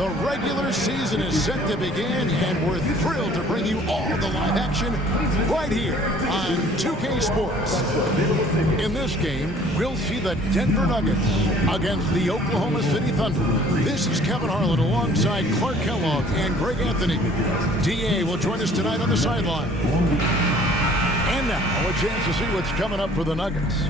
The regular season is set to begin, and we're thrilled to bring you all the live action right here on 2K Sports. In this game, we'll see the Denver Nuggets against the Oklahoma City Thunder. This is Kevin Harlan alongside Clark Kellogg and Greg Anthony. DA will join us tonight on the sideline. And now, a chance to see what's coming up for the Nuggets.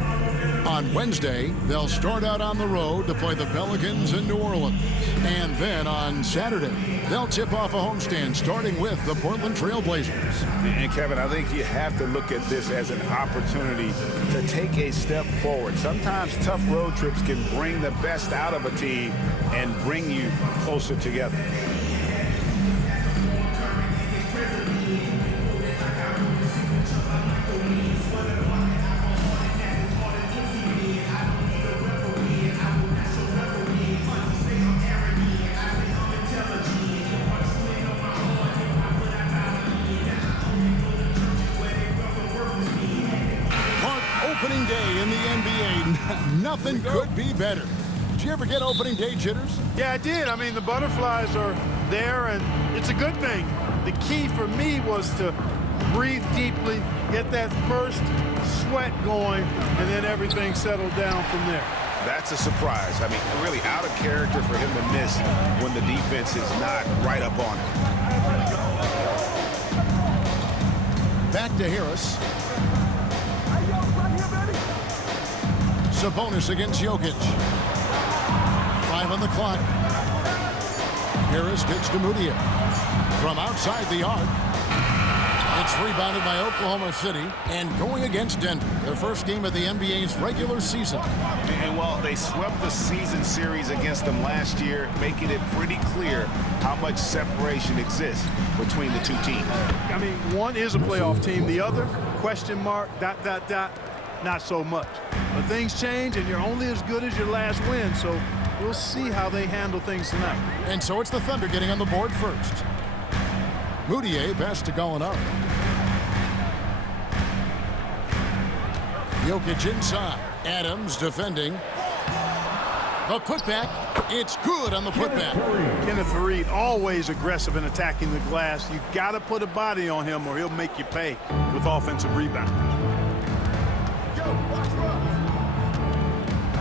On Wednesday, they'll start out on the road to play the Pelicans in New Orleans. And then on Saturday, they'll tip off a homestand starting with the Portland Trail Blazers. And Kevin, I think you have to look at this as an opportunity to take a step forward. Sometimes tough road trips can bring the best out of a team and bring you closer together. Opening day in the NBA, nothing could be better. Did you ever get opening day jitters? Yeah, I did. I mean, the butterflies are there, and it's a good thing. The key for me was to breathe deeply, get that first sweat going, and then everything settled down from there. That's a surprise. I mean, really out of character for him to miss when the defense is not right up on him. Back to Harris. Sabonis against Jokic. 5 on the clock. Harris gets to Moutier. From outside the arc. It's rebounded by Oklahoma City and going against Denver, their first game of the NBA's regular season. And well, they swept the season series against them last year, making it pretty clear how much separation exists between the two teams. I mean, one is a playoff team. The other, question mark, ... not so much. But things change, and you're only as good as your last win, so we'll see how they handle things tonight. And so it's the Thunder getting on the board first. Moutier pass to Gallinari. Jokic inside. Adams defending. The putback. It's good on the putback. Kenneth Faried, always aggressive in attacking the glass. You got to put a body on him, or he'll make you pay with offensive rebounds.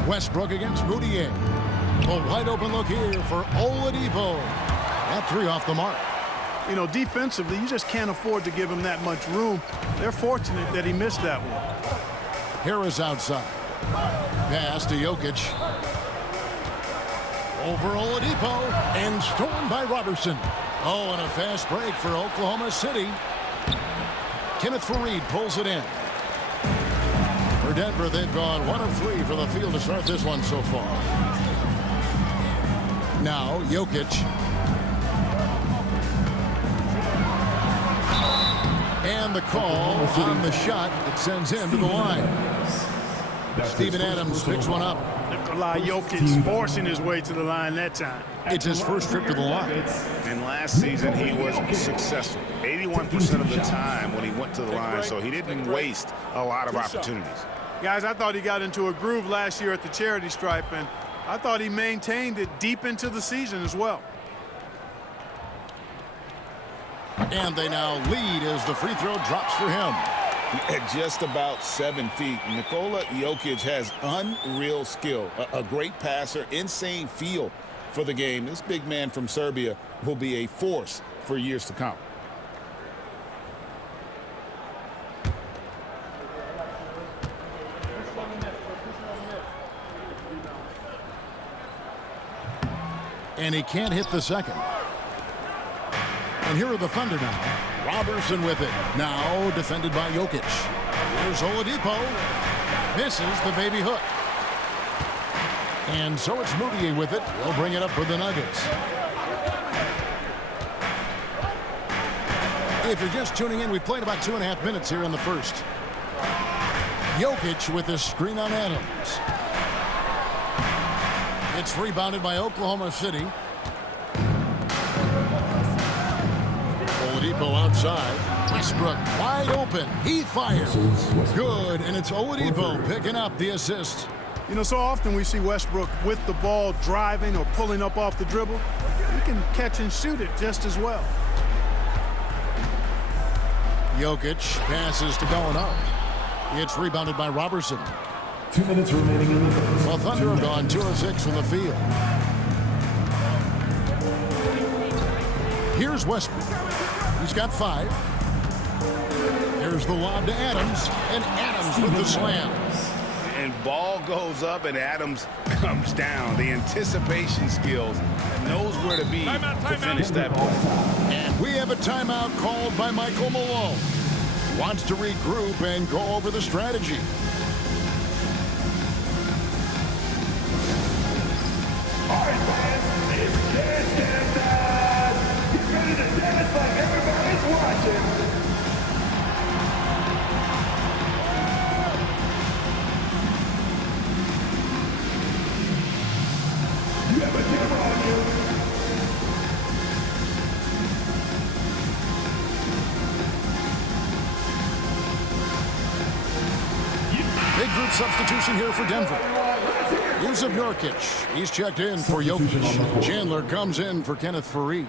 Westbrook against Moutier. A wide open look here for Oladipo. That three off the mark. You know, defensively, you just can't afford to give him that much room. They're fortunate that he missed that one. Harris outside. Pass to Jokic. Over Oladipo and stolen by Robertson. Oh, and a fast break for Oklahoma City. Kenneth Faried pulls it in. For Denver, they've gone 1 of 3 for the field to start this one so far. Now, Jokic. And the call on the shot that sends him to the line. Steven Adams picks one up. Nikolai Jokic forcing his way to the line that time. It's his first trip to the line. And last season, he was successful 81% of the time when he went to the line, so he didn't waste a lot of opportunities. Guys, I thought he got into a groove last year at the charity stripe, and I thought he maintained it deep into the season as well. And they now lead as the free throw drops for him. At just about 7 feet, Nikola Jokic has unreal skill, a great passer, insane feel for the game. This big man from Serbia will be a force for years to come. And he can't hit the second. And here are the Thunder now. Robertson with it. Now defended by Jokic. Here's Oladipo. Misses the baby hook. And so it's Moutier with it. He'll bring it up for the Nuggets. If you're just tuning in, we played about 2.5 minutes here in the first. Jokic with this screen on Adams. It's rebounded by Oklahoma City. Oladipo outside. Westbrook wide open. He fires. Good, and it's Oladipo picking up the assist. You know, so often we see Westbrook with the ball driving or pulling up off the dribble. he can catch and shoot it just as well. Jokic passes to Gallinari. It's rebounded by Robertson. 2 minutes remaining in the first. The Thunder have gone 2 of 6 from the field. Here's Westbrook. He's got 5. Here's the lob to Adams, and Adams with the slam. And ball goes up and Adams comes down. The anticipation skills, knows where to be to finish that ball. And we have a timeout called by Michael Malone. Wants to regroup and go over the strategy. All right, fans, it's dance time. Get ready to dance like everybody's watching. You have a camera on you. Big group substitution here for Denver. Use of Nurkic. He's checked in for Jokic. Chandler comes in for Kenneth Faried.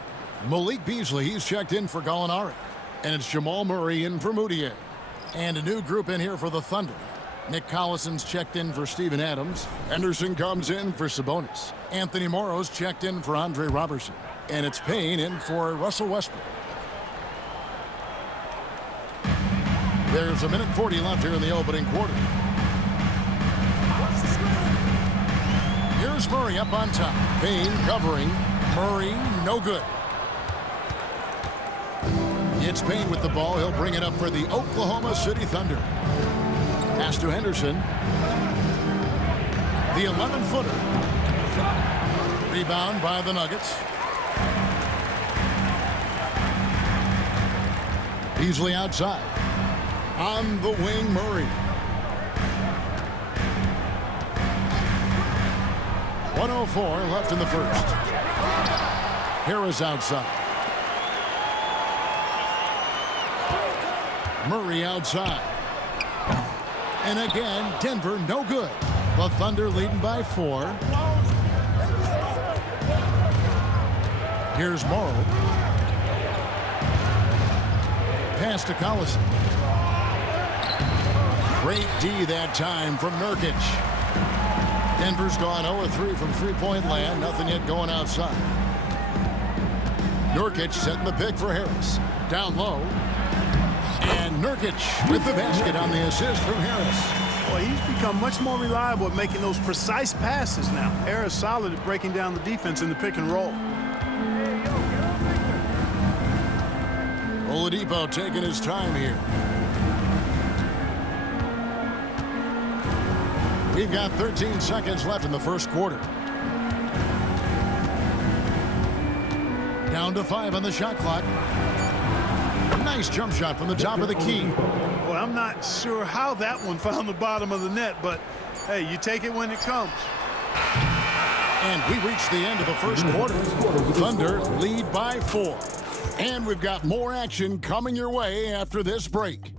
Malik Beasley, he's checked in for Gallinari. And it's Jamal Murray in for Moutier. And a new group in here for the Thunder. Nick Collison's checked in for Steven Adams. Henderson comes in for Sabonis. Anthony Morrow's checked in for Andre Robertson. And it's Payne in for Russell Westbrook. There's 1:40 left here in the opening quarter. Here's Murray up on top. Payne covering. Murray, no good. It's Payne with the ball. He'll bring it up for the Oklahoma City Thunder. Pass to Henderson. The 11-footer. Rebound by the Nuggets. Beasley outside. On the wing, Murray. 1:04 left in the first. Harris outside. Murray outside. And again, Denver no good. The Thunder leading by 4. Here's Morrow. Pass to Collison. Great D that time from Nurkic. Denver's gone 0-3 from three-point land. Nothing yet going outside. Nurkic setting the pick for Harris. Down low. And Nurkic with the basket on the assist from Harris. Well, he's become much more reliable at making those precise passes now. Harris solid at breaking down the defense in the pick and roll. Oladipo taking his time here. We've got 13 seconds left in the first quarter. Down to 5 on the shot clock. Nice jump shot from the top of the key. Well, I'm not sure how that one found the bottom of the net, but hey, you take it when it comes. And we reach the end of the first quarter. Thunder lead by 4. And we've got more action coming your way after this break.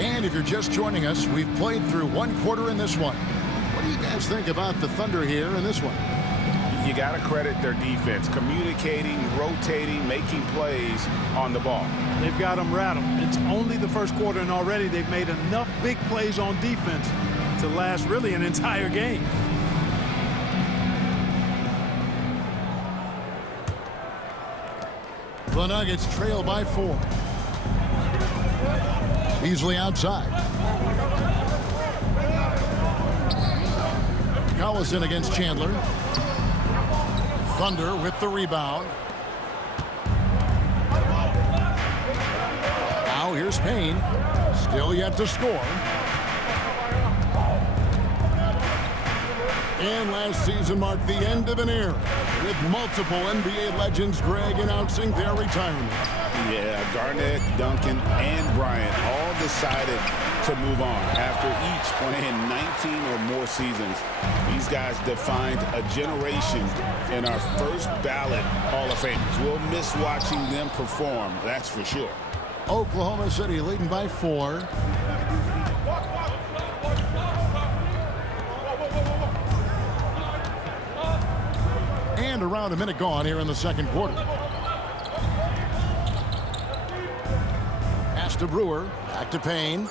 And if you're just joining us, we've played through 1 quarter in this one. What do you guys think about the Thunder here in this one? You got to credit their defense, communicating, rotating, making plays on the ball. They've got them rattled. It's only the first quarter, and already they've made enough big plays on defense to last really an entire game. The Nuggets trail by 4. Beasley outside. Collison against Chandler. Thunder with the rebound. Now here's Payne. Still yet to score. And last season marked the end of an era with multiple NBA legends, Greg, announcing their retirement. Yeah, Garnett, Duncan, and Bryant all decided to move on. After each playing 19 or more seasons, these guys defined a generation in our first ballot Hall of Famers. We'll miss watching them perform, that's for sure. Oklahoma City leading by 4. And around a minute gone here in the second quarter. Pass to Brewer. Back to Payne.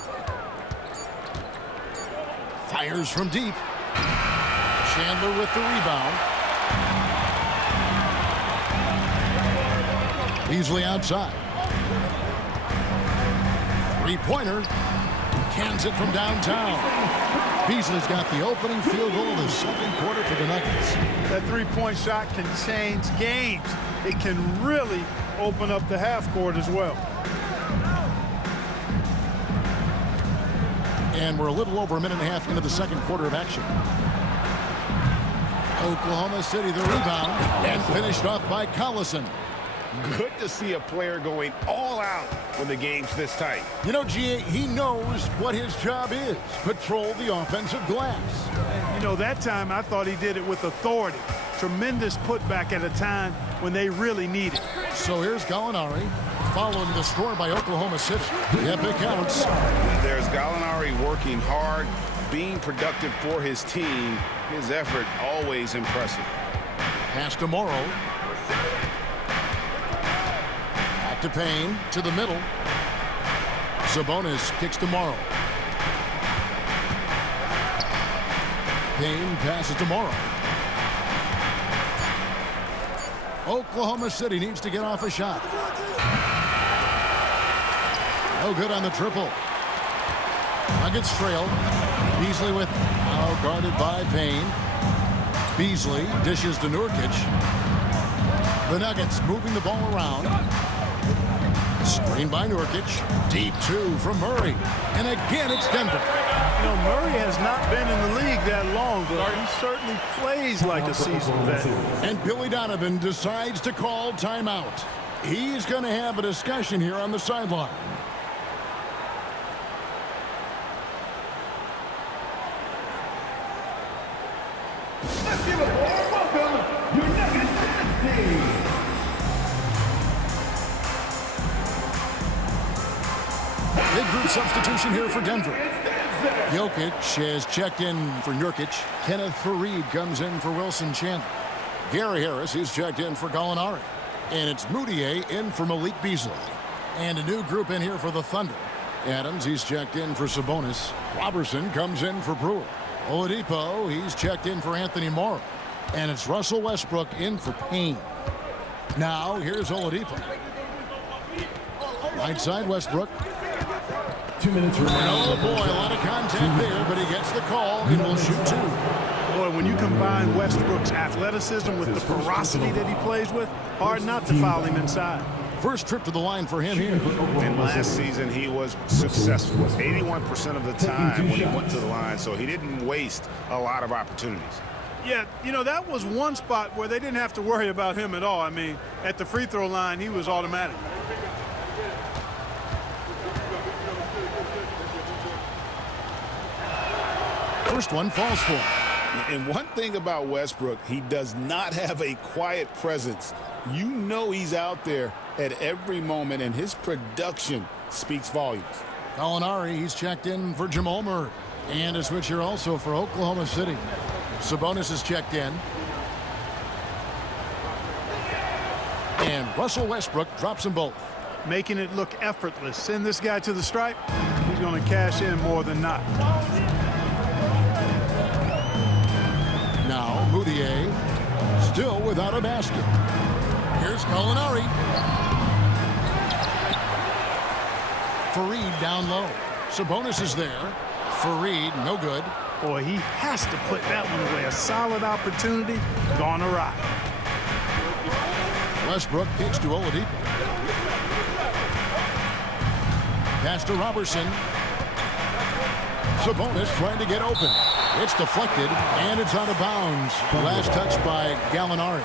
Fires from deep. Chandler with the rebound. Beasley outside. Three-pointer. Cans it from downtown. Beasley's got the opening field goal of the second quarter for the Nuggets. That three-point shot can change games. It can really open up the half court as well. And we're a little over a minute and a half into the second quarter of action. Oklahoma City the rebound and finished off by Collison. Good to see a player going all out when the game's this tight. You know, G.A., he knows what his job is. Patrol the offensive glass. You know, that time I thought he did it with authority. Tremendous putback at a time when they really need it. So here's Gallinari following the score by Oklahoma City. Yep, it counts. There's Gallinari working hard, being productive for his team. His effort always impressive. Pass to Morrow. Back to Payne, to the middle. Sabonis kicks to Morrow. Payne passes to Morrow. Oklahoma City needs to get off a shot. No good on the triple. Nuggets trail. Beasley with now guarded by Payne. Beasley dishes to Nurkic. The Nuggets moving the ball around. Screen by Nurkic. Deep two from Murray. And again, it's Denver. You know, Murray has not been in the league that long, but he certainly plays like a seasoned veteran. And Billy Donovan decides to call timeout. He's going to have a discussion here on the sideline. Let's give a warm welcome, your Nuggets dynasty. Big group substitution here for Denver. Jokic has checked in for Nurkic. Kenneth Faried comes in for Wilson Chandler. Gary Harris is checked in for Gallinari. And it's Moutier in for Malik Beasley. And a new group in here for the Thunder. Adams, he's checked in for Sabonis. Robertson comes in for Brewer. Oladipo, he's checked in for Anthony Morrow. And it's Russell Westbrook in for Payne. Now, here's Oladipo. Right side, Westbrook. 2 minutes remaining. Oh, boy, a lot of contact there, but he gets the call and will shoot 2. Boy, when you combine Westbrook's athleticism with the ferocity that he plays with, hard not to foul him inside. First trip to the line for him here. And last season, he was successful 81% of the time when he went to the line, so he didn't waste a lot of opportunities. Yeah, you know, that was one spot where they didn't have to worry about him at all. I mean, at the free throw line, he was automatic. First one falls for him. And one thing about Westbrook, he does not have a quiet presence. You know he's out there at every moment, and his production speaks volumes. Gallinari, he's checked in for Jamal Murray. And a switch here also for Oklahoma City. Sabonis is checked in. And Russell Westbrook drops them both. Making it look effortless. Send this guy to the stripe, he's going to cash in more than not. Now, Moutier still without a basket. Here's Gallinari. Faried down low. Sabonis is there. Faried, no good. Boy, he has to put that one away. A solid opportunity, gone awry. Westbrook kicks to Oladipo. Pass to Robertson. Sabonis trying to get open. It's deflected, and it's out of bounds. Last touch by Gallinari.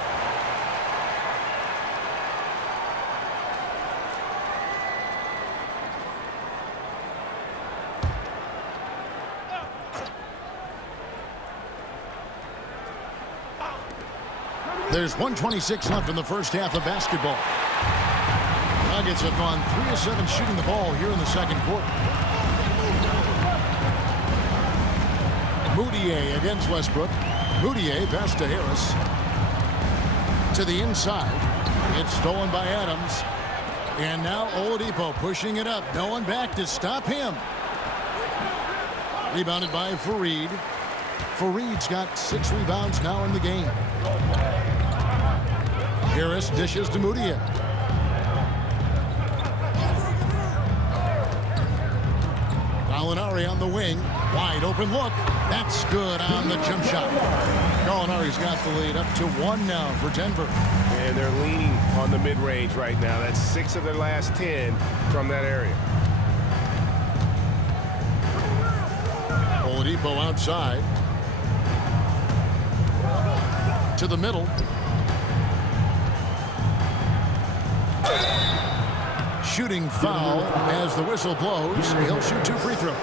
There's 1:26 left in the first half of basketball. Nuggets have gone 3 of 7 shooting the ball here in the second quarter. Moutier against Westbrook. Moutier pass to Harris. To the inside. It's stolen by Adams. And now Oladipo pushing it up. No one back to stop him. Rebounded by Fareed. Fareed's got 6 rebounds now in the game. Harris dishes to Moutier. Gallinari on the wing. Wide open look. That's good on the jump shot. Gallinari's got the lead up to 1 now for Denver. And they're leaning on the mid-range right now. That's 6 of their last 10 from that area. Oladipo outside. To the middle. Shooting foul as the whistle blows. He'll shoot 2 free throws.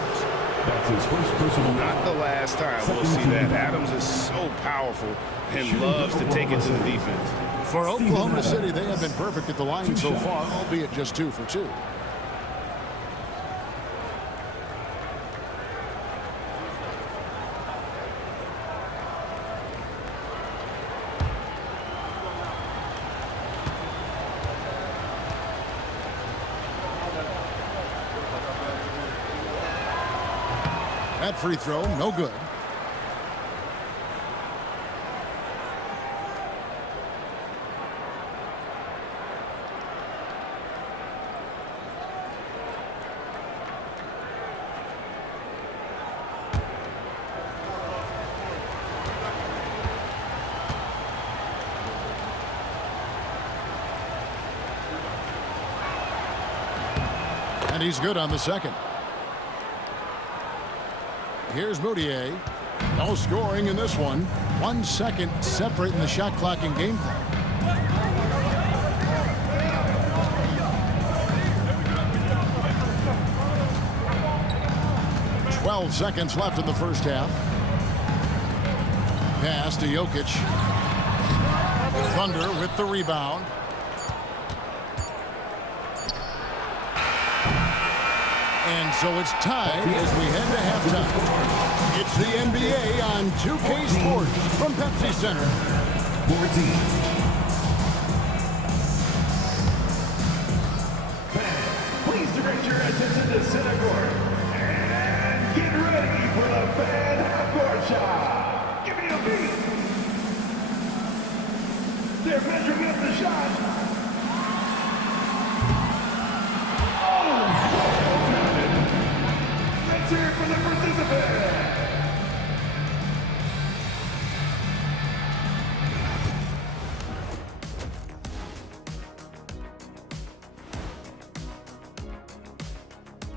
That's his first personal. Not the last time we'll see that. Adams is so powerful and loves to take it to the defense. For Oklahoma City, they have been perfect at the line so far, albeit just 2 for 2. That free throw, no good. And he's good on the second. Here's Moutier. No scoring in this one. 1 second separating the shot clock and game clock. "12 seconds left in the first half. Pass to Jokic. Thunder with the rebound. And so it's tied as we head to halftime. It's the NBA on 2K Sports from Pepsi Center. 14. Please direct your attention to center court. And get ready for the fan half-court shot. Give me a beat. They're measuring up the shot. Let's hear it for the participant.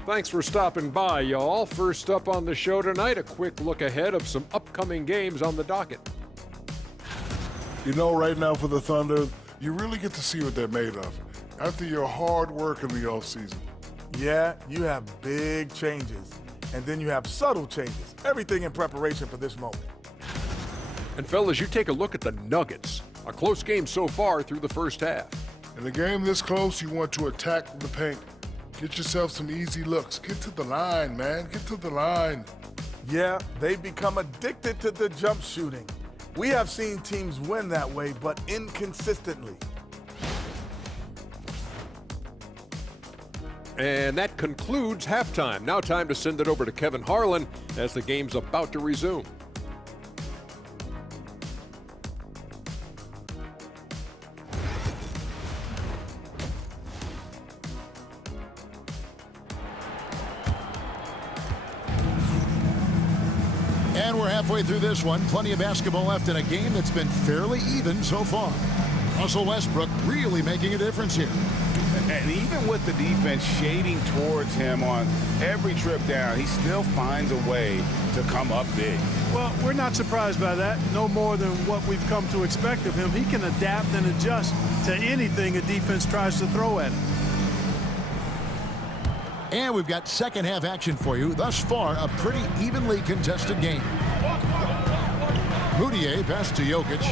Thanks for stopping by, y'all. First up on the show tonight, a quick look ahead of some upcoming games on the docket. You know, right now for the Thunder, you really get to see what they're made of after your hard work in the offseason. Yeah, you have big changes, and then you have subtle changes. Everything in preparation for this moment. And fellas, you take a look at the Nuggets. A close game so far through the first half. In a game this close, you want to attack the paint. Get yourself some easy looks. Get to the line, man. Get to the line. Yeah, they've become addicted to the jump shooting. We have seen teams win that way, but inconsistently. And that concludes halftime. Now time to send it over to Kevin Harlan as the game's about to resume. And we're halfway through this one. Plenty of basketball left in a game that's been fairly even so far. Russell Westbrook really making a difference here. And even with the defense shading towards him on every trip down, he still finds a way to come up big. Well, we're not surprised by that. No more than what we've come to expect of him. He can adapt and adjust to anything a defense tries to throw at him. And we've got second half action for you. Thus far, a pretty evenly contested game. Moutier pass to Jokic.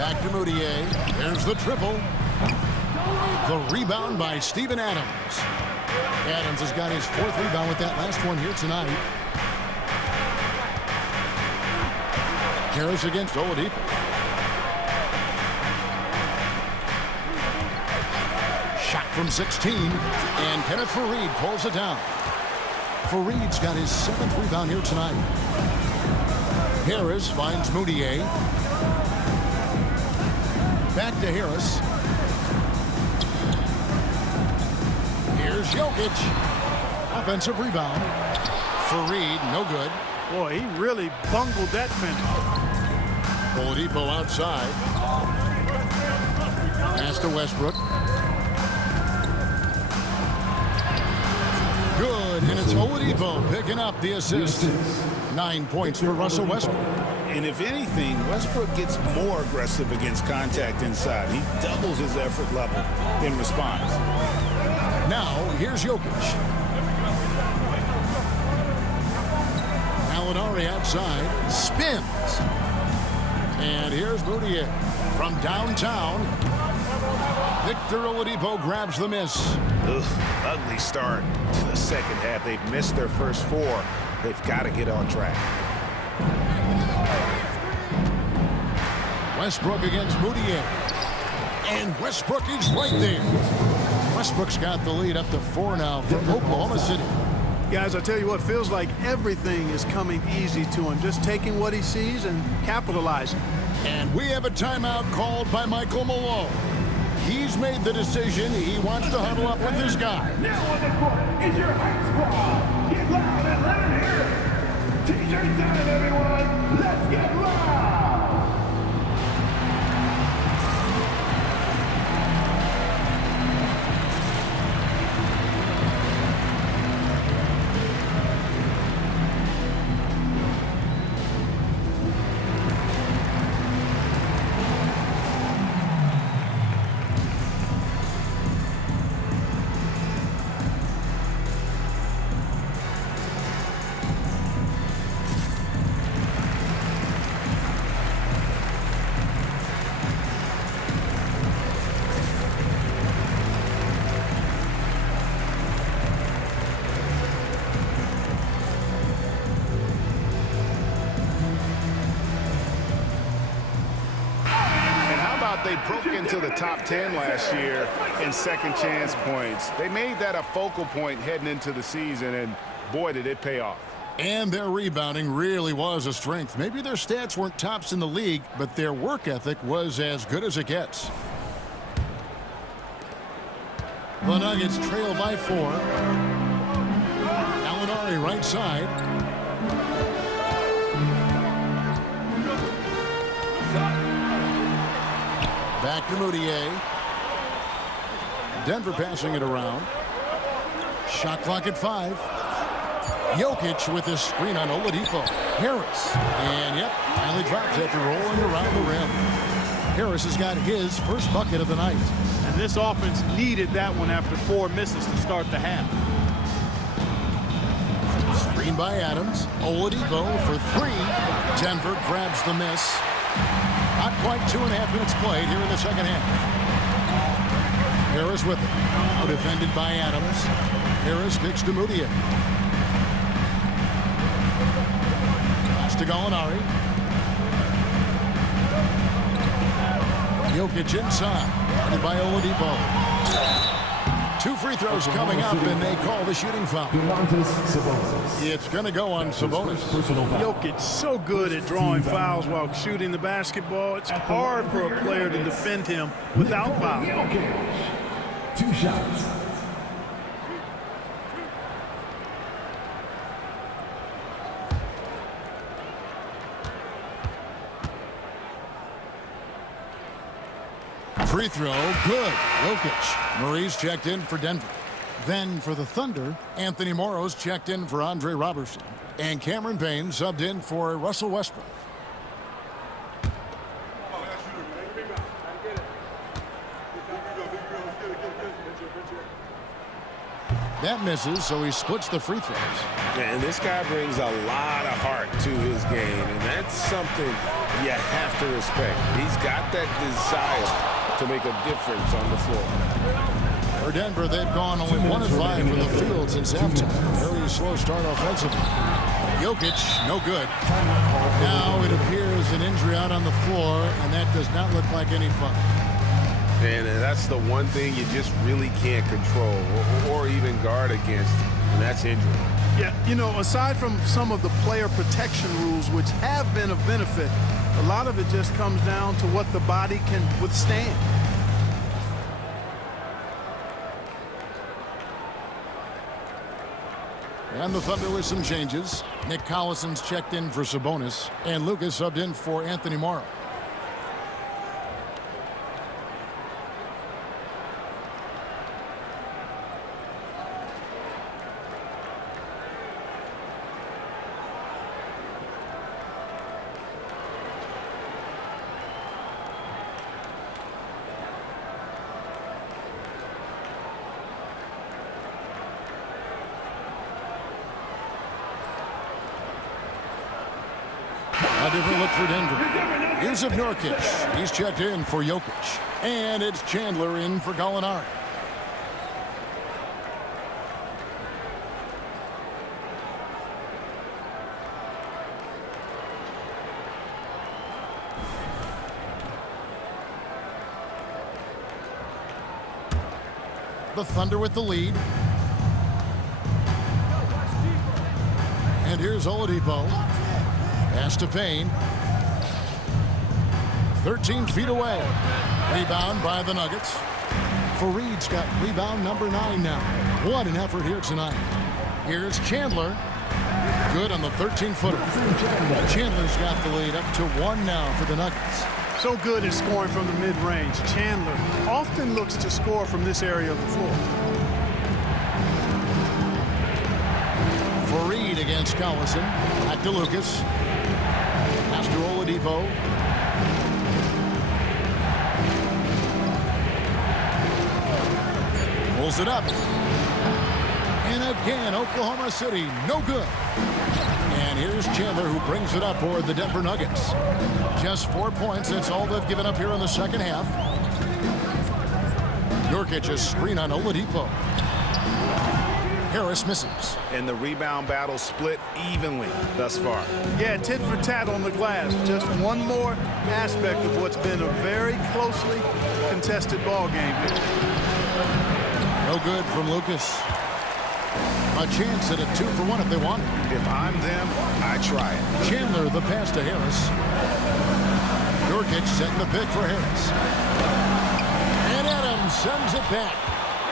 Back to Moutier. There's the triple. The rebound by Steven Adams. Adams has got his 4th rebound with that last one here tonight. Harris against Oladipo. Shot from 16, and Kenneth Faried pulls it down. Faried's got his 7th rebound here tonight. Harris finds Moutier. Back to Harris. Here's Jokic. Offensive rebound. Faried, no good. Boy, he really bungled that finish. Oladipo outside. Pass to Westbrook. Good, and it's Oladipo picking up the assist. 9 points for Russell Westbrook. And if anything, Westbrook gets more aggressive against contact inside. He doubles his effort level in response. Now, here's Jokic. Gallinari outside, spins. And here's Moutier from downtown. Victor Oladipo grabs the miss. Ugh, ugly start to the second half. They've missed their first 4. They've got to get on track. Westbrook against Moutier. And Westbrook is right there. Westbrook's got the lead up to 4 now from Oklahoma City. Guys, I tell you what, feels like everything is coming easy to him. Just taking what he sees and capitalizing. And we have a timeout called by Michael Malone. He's made the decision. He wants to huddle up with this guy. Now on the court is your hype squad. Get loud and let it hear it. T-shirt time, everyone. Let's get loud. They broke into the top 10 last year in second chance points. They made that a focal point heading into the season, and boy, did it pay off. And their rebounding really was a strength. Maybe their stats weren't tops in the league, but their work ethic was as good as it gets. The Nuggets trail by 4. Gallinari right side. Back to Moutier. Denver passing it around. Shot clock at 5. Jokic with his screen on Oladipo. Harris. And yep, finally drops after rolling around the rim. Harris has got his first bucket of the night. And this offense needed that one after 4 misses to start the half. Screen by Adams. Oladipo for 3. Denver grabs the miss. Not quite 2.5 minutes played here in the second half. Harris with it. Now defended by Adams. Harris kicks to Moutier. Pass to Gallinari. Jokic inside. Guarded by Oladipo. 2 free throws coming up, and they call the shooting foul. It's going to go on Sabonis. Jokic so good at drawing fouls while shooting the basketball. It's hard for a player to defend him without foul. 2 shots. Free throw, good. Jokic. Murray's checked in for Denver. Then for the Thunder, Anthony Morrow's checked in for Andre Robertson. And Cameron Payne subbed in for Russell Westbrook. That misses, so he splits the free throws. And this guy brings a lot of heart to his game, and that's something you have to respect. He's got that desire to make a difference on the floor. For Denver, they've gone only 1 of 5 from the field since halftime. Very slow start offensively. Jokic, no good. Now it appears an injury out on the floor, and that does not look like any fun. And that's the one thing you just really can't control or even guard against, and that's injury. Yeah, you know, aside from some of the player protection rules, which have been of benefit, a lot of it just comes down to what the body can withstand. And the Thunder with some changes. Nick Collison's checked in for Sabonis, and Lucas subbed in for Anthony Morrow. A different look for Denver. Yusuf Nurkic. He's checked in for Jokic. And it's Chandler in for Gallinari. The Thunder with the lead. And here's Oladipo. Pass to Payne. 13 feet away. Rebound by the Nuggets. Fareed's got rebound number 9 now. What an effort here tonight. Here's Chandler. Good on the 13-footer. Chandler's got the lead up to 1 now for the Nuggets. So good at scoring from the mid-range. Chandler often looks to score from this area of the floor. Fareed against Collison. Back to Lucas. Pass to Oladipo. Pulls it up. And again, Oklahoma City, no good. And here's Chandler, who brings it up for the Denver Nuggets. Just 4 points. That's all they've given up here in the second half. Nurkic a screen on Oladipo. Harris misses. And the rebound battle split evenly thus far. Yeah, tit for tat on the glass. Just one more aspect of what's been a very closely contested ball game. No good from Lucas. A chance at a 2-for-1 if they want it. If I'm them, I try it. Chandler, the pass to Harris. Nurkic setting the pick for Harris. And Adams sends it back.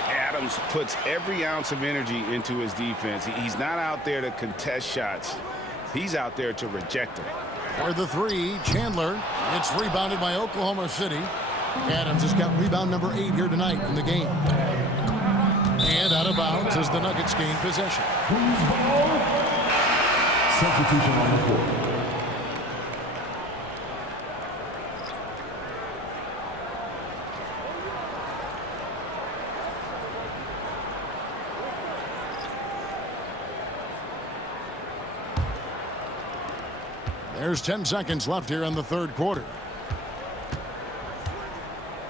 Adams puts every ounce of energy into his defense. He's not out there to contest shots. He's out there to reject them. For the 3, Chandler. It's rebounded by Oklahoma City. Adams has got rebound number 8 here tonight in the game. And out of bounds as the Nuggets gain possession. Substitution on the court. There's 10 seconds left here in the third quarter.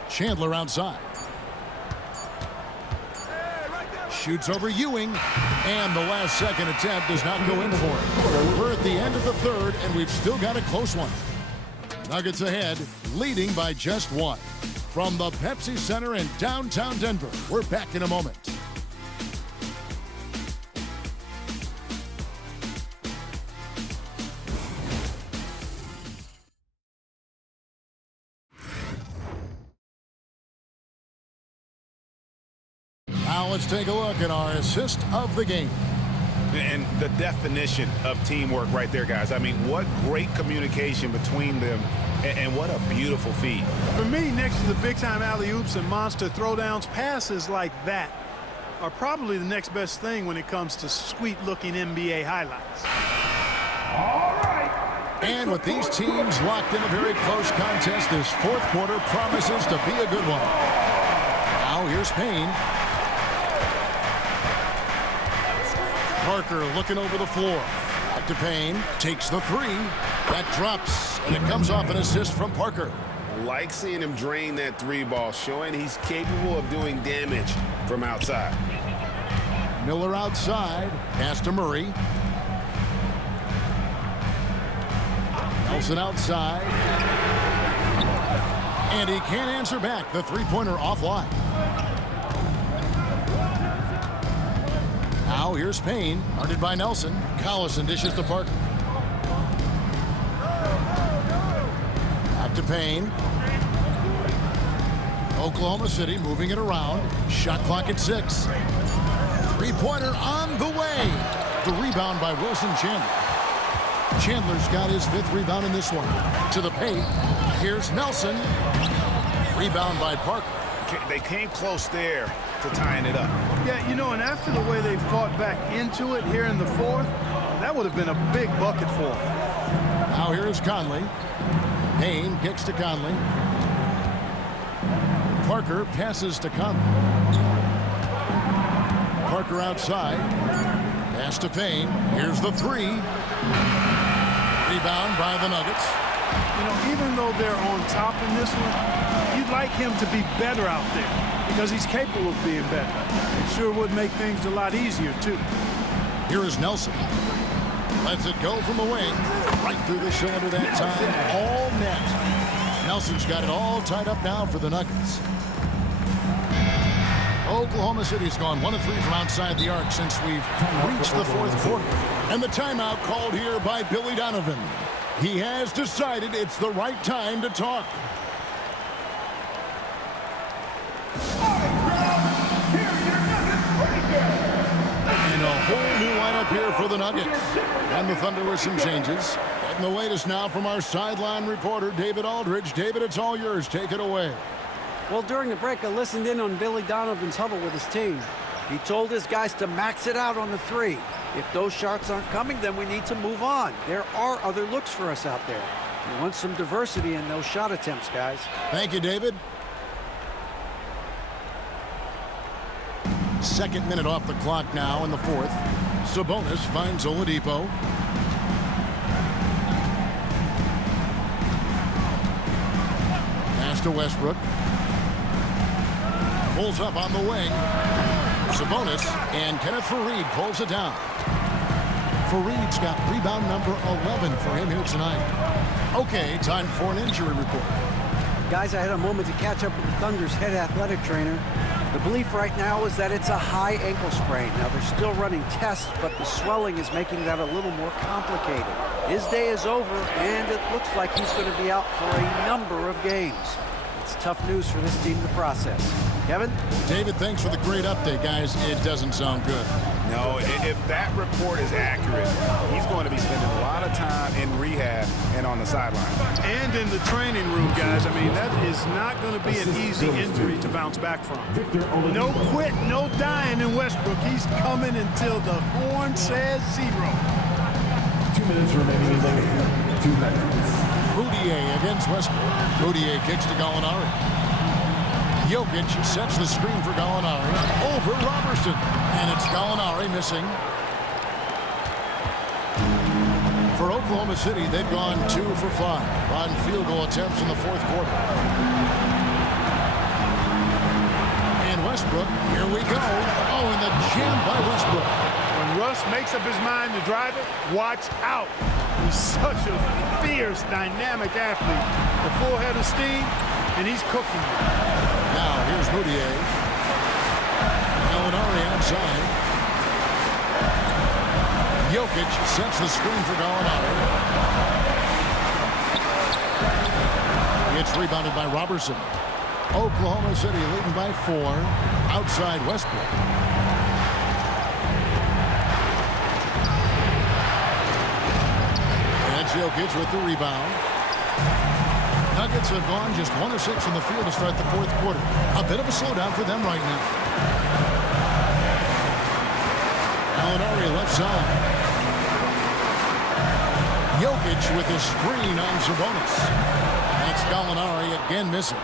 Chandler outside. Shoots over Ewing, and the last second attempt does not go in for it. We're at the end of the third, and we've still got a close one. Nuggets ahead, leading by just 1. From the Pepsi Center in downtown Denver, we're back in a moment. Now let's take a look at our assist of the game. And the definition of teamwork right there, guys. I mean, what great communication between them, and what a beautiful feed. For me, next to the big-time alley-oops and monster throwdowns, passes like that are probably the next best thing when it comes to sweet-looking NBA highlights. All right. And with these teams locked in a very close contest, this fourth quarter promises to be a good one. Now here's Payne. Parker looking over the floor. Back to Payne. Takes the three. That drops, and it comes off an assist from Parker. Like seeing him drain that three ball, showing he's capable of doing damage from outside. Miller outside. Pass to Murray. Nelson outside. And he can't answer back. The three-pointer offline. Now here's Payne. Guarded by Nelson. Collison dishes to Parker. Back to Payne. Oklahoma City moving it around. Shot clock at 6. Three-pointer on the way. The rebound by Wilson Chandler. Chandler's got his 5th rebound in this one. To the paint. Here's Nelson. Rebound by Parker. They came close there to tying it up. Yeah, you know, and after the way they fought back into it here in the 4th, that would have been a big bucket for them. Now here's Conley. Payne kicks to Conley. Parker passes to Conley. Parker outside. Pass to Payne. Here's the three. Rebound by the Nuggets. You know, even though they're on top in this one, you'd like him to be better out there because he's capable of being better. It sure would make things a lot easier, too. Here is Nelson. Lets it go from the wing. Right through the cylinder that time. All net. Nelson's got it all tied up now for the Nuggets. Oklahoma City's gone 1 of 3 from outside the arc since we've reached the 4th quarter. And the timeout called here by Billy Donovan. He has decided it's the right time to talk. And a whole new lineup here for the Nuggets. And the Thunder with some changes. And the latest now from our sideline reporter, David Aldridge. David, it's all yours. Take it away. Well, during the break, I listened in on Billy Donovan's huddle with his team. He told his guys to max it out on the three. If those shots aren't coming, then we need to move on. There are other looks for us out there. We want some diversity in those shot attempts, guys. Thank you, David. 2nd minute off the clock now in the 4th. Sabonis finds Oladipo. Pass to Westbrook. Pulls up on the wing. Sabonis and Kenneth Faried pulls it down. Faried's got rebound number 11 for him here tonight. Okay, time for an injury report. Guys, I had a moment to catch up with the Thunder's head athletic trainer. The belief right now is that it's a high ankle sprain. Now, they're still running tests, but the swelling is making that a little more complicated. His day is over, and it looks like he's going to be out for a number of games. It's tough news for this team to process. Kevin? David, thanks for the great update, guys. It doesn't sound good. No, if that report is accurate, he's going to be spending a lot of time in rehab and on the sideline. And in the training room, guys. I mean, that is not going to be an easy injury to bounce back from. No quit, no dying in Westbrook. He's coming until the horn says 0. 2 minutes remaining in the game. 2 minutes. Moutier against Westbrook. Moutier kicks to Gallinari. Jokic sets the screen for Gallinari over Robertson. And it's Gallinari missing. For Oklahoma City, they've gone 2 for 5 on field goal attempts in the 4th quarter. And Westbrook, here we go. Oh, and the jam by Westbrook. When Russ makes up his mind to drive it, watch out. He's such a fierce, dynamic athlete. A full head of steam, and he's cooking. Now, here's Moutier. Gallinari outside. Jokic sets the screen for Gallinari. It's rebounded by Robertson. Oklahoma City leading by 4. Outside Westbrook. And Jokic with the rebound. Nuggets have gone just 1 of 6 in the field to start the 4th quarter. A bit of a slowdown for them right now. Gallinari left side. Jokic with the screen on Sabonis. That's Gallinari again missing.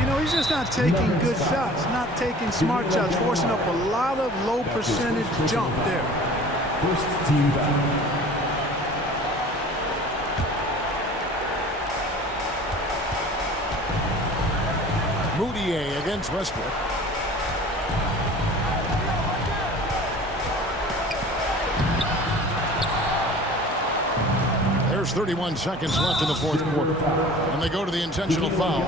You know, he's just not taking good shots, not taking smart shots, forcing up a lot of low percentage jump there. First team foul. Moutier against Westbrook. There's 31 seconds left in the fourth quarter. And they go to the intentional foul.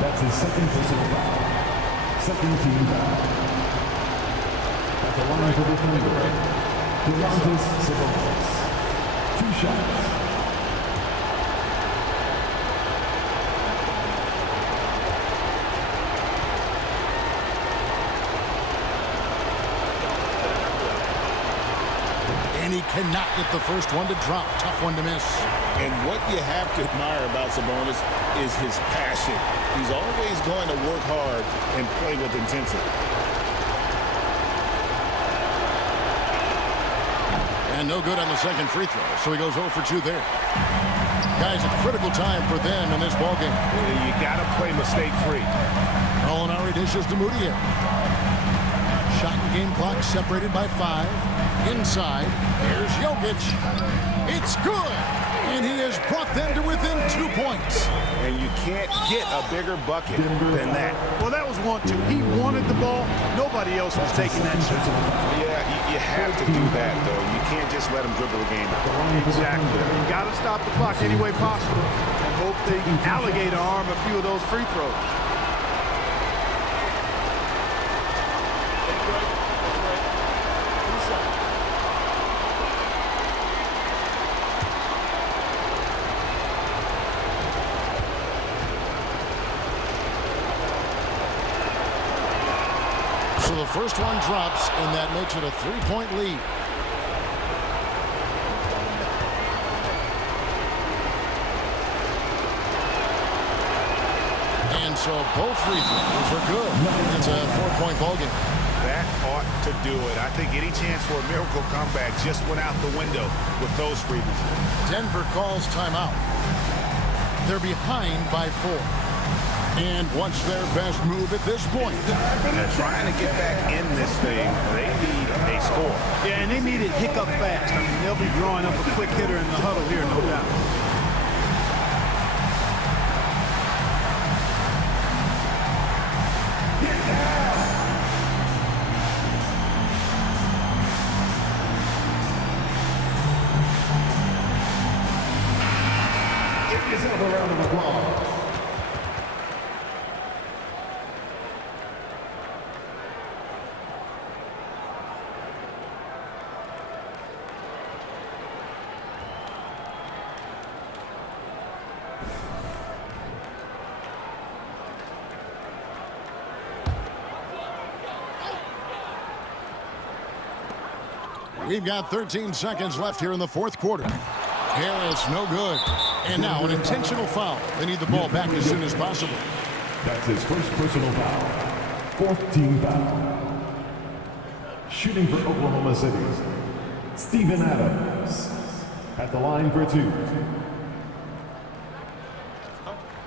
That's his second personal foul. Second team foul. At the line for the Thunder, Sabonis. 2 shots. And he cannot get the first one to drop. Tough one to miss. And what you have to admire about Sabonis is his passion. He's always going to work hard and play with intensity. And no good on the second free throw, so he goes 0 for 2 there. Guys, a critical time for them in this ballgame. You got to play mistake-free. Molinari dishes to Moutier. Shot and game clock separated by 5. Inside, here's Jokic. It's good! And he has brought them to within 2 points. And you can't get a bigger bucket than that. Well, that was 1-2. He wanted the ball. Nobody else was taking that shot. Yeah, you have to do that, though. You can't just let him dribble the game. Exactly. You got to stop the clock any way possible and hope they alligator arm a few of those free throws. So the first one drops, and that makes it a 3-point lead. And so both free throws are good. It's a 4-point ballgame. That ought to do it. I think any chance for a miracle comeback just went out the window with those freebies. Denver calls timeout. They're behind by 4. And what's their best move at this point? They're trying to get back in this thing. They need a score. Yeah, and they need it hiccup fast. I mean, they'll be drawing up a quick hitter in the huddle here, no doubt. Give yourself a round of applause. We've got 13 seconds left here in the fourth quarter. Harris, no good. And now an intentional foul. They need the ball back as soon as possible. That's his first personal foul. Fourth team foul. Shooting for Oklahoma City, Steven Adams. At the line for 2.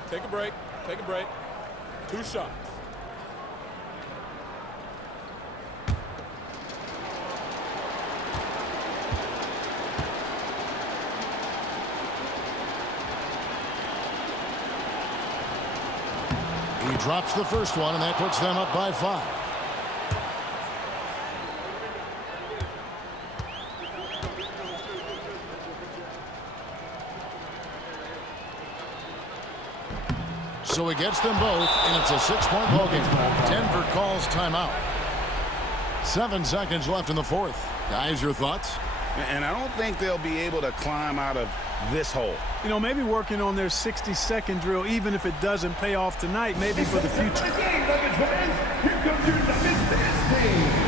Take a break. Take a break. 2 shots. He drops the first one, and that puts them up by 5. So he gets them both, and it's a 6-point ballgame. Denver calls timeout. 7 seconds left in the fourth. Guys, your thoughts? And I don't think they'll be able to climb out of this hole. You know, maybe working on their 60-second drill, even if it doesn't pay off tonight, maybe for the future. Here comes your Nuggets team.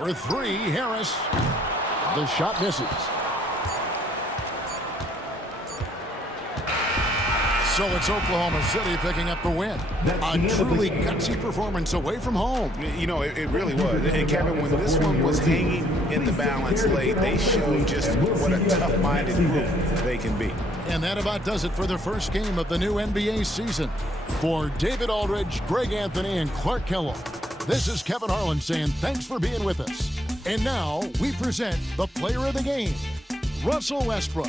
For three, Harris. The shot misses. So it's Oklahoma City picking up the win. A truly gutsy performance away from home. You know, it really was. And Kevin, when this one was hanging in the balance late, they showed just what a tough-minded group they can be. And that about does it for the first game of the new NBA season. For David Aldridge, Greg Anthony, and Clark Kellogg, this is Kevin Harlan saying thanks for being with us. And now we present the player of the game, Russell Westbrook.